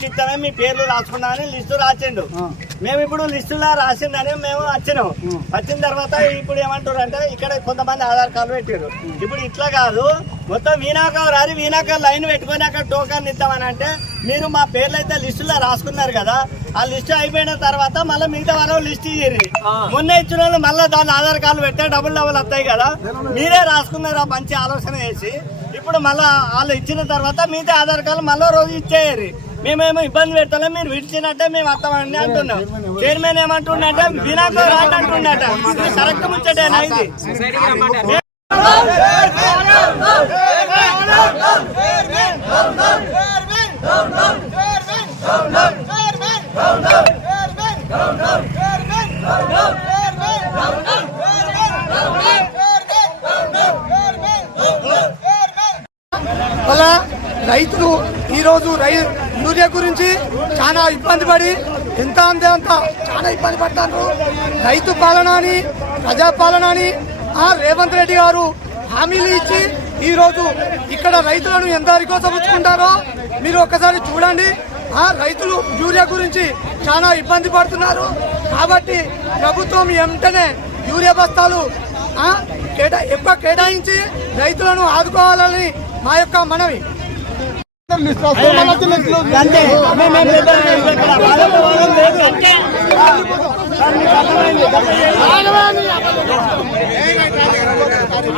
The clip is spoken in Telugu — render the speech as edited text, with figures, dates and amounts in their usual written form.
చిత్తమే మీ పేర్లు రాసుకున్నా అని లిస్టు రాసిండు. మేము ఇప్పుడు లిస్టులో రాసిందని మేము వచ్చినాం. వచ్చిన తర్వాత ఇప్పుడు ఏమంటారు అంటే ఇక్కడ కొంతమంది ఆధార్ కార్డు పెట్టారు. ఇప్పుడు ఇట్లా కాదు, మొత్తం వీణాక లైన్ పెట్టుకొని అక్కడ టోకన్ ఇద్దామని అంటే మీరు మా పేర్లు అయితే లిస్టులో రాసుకున్నారు కదా, ఆ లిస్టు అయిపోయిన తర్వాత మళ్ళీ మిగతా వాళ్ళు లిస్ట్ ఇయ్యి. మొన్న ఇచ్చిన వాళ్ళు మళ్ళీ దాని ఆధార్ కార్డు పెట్టే డబుల్ వస్తాయి కదా, మీరే రాసుకున్నారు. ఆ మంచి ఆలోచన చేసి ఇప్పుడు మళ్ళీ వాళ్ళు ఇచ్చిన తర్వాత మిగతా ఆధార్ కార్డు మళ్ళీ రోజు ఇచ్చేయాలి. మేమేమో ఇబ్బంది పెడతాం, మీరు విడిచినట్టే మేము వస్తామండి అంటున్నాం. చైర్మన్ ఏమంటుండే వినాక రాట్ అంటుండట. కరెక్ట్ ముచ్చటేనా ఇది? అలా రైతులు ఈరోజు యూరియా గురించి చాలా ఇబ్బంది పడి ఎంత అంతే అంత చాలా ఇబ్బంది పడతారు. రైతు పాలన అని ప్రజాపాలన అని రేవంత్ రెడ్డి గారు హామీలు ఇచ్చి ఈరోజు ఇక్కడ రైతులను ఎంత కోసం ఉంచుకుంటారో మీరు ఒక్కసారి చూడండి. రైతులు యూరియా గురించి చాలా ఇబ్బంది పడుతున్నారు. కాబట్టి ప్రభుత్వం వెంటనే యూరియా బస్తాలు ఎక్కువ కేటాయించి రైతులను ఆదుకోవాలని మా యొక్క మనవి.